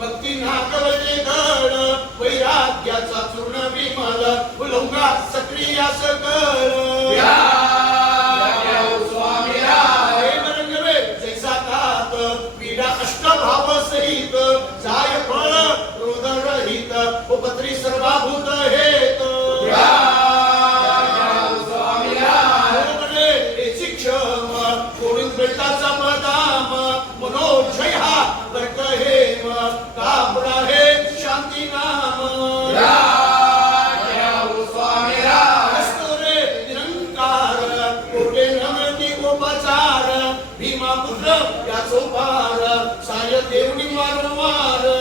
भक्ती नाकवचे गड वैराग्याचा चूर्ण विमल उलंगा सक्रिया सकळ पुत्र याचो पार साय देवणी वार.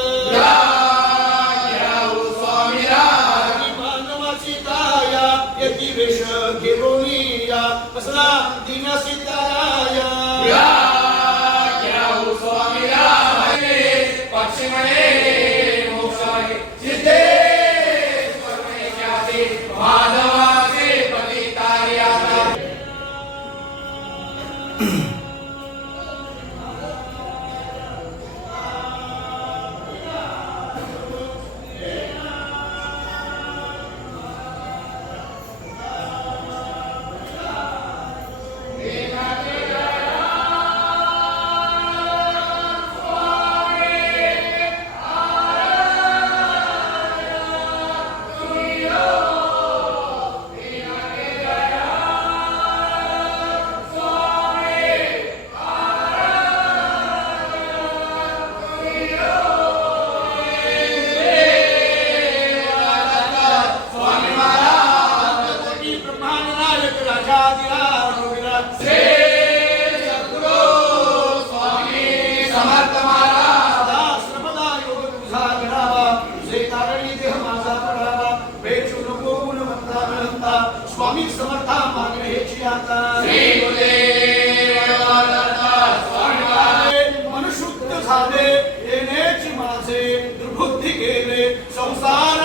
സാര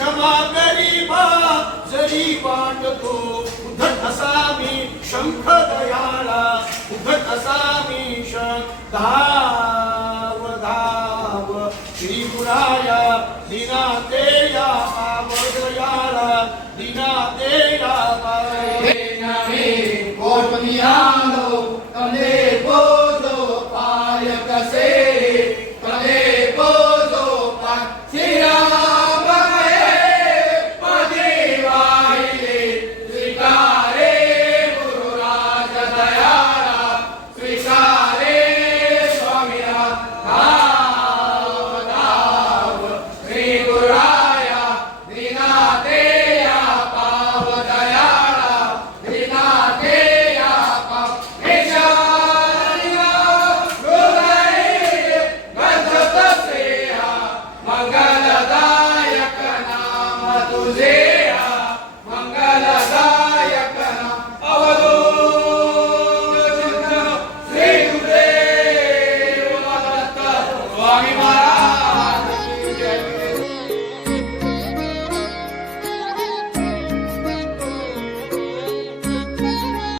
क्षमा गरीबा जरी वाटतो उद्धट असा मी शंख दयाला उद्धट असा मी शंख धाव धाव श्री गुराया दिना तेया पाव दयाला दिना तेया पाव Jose.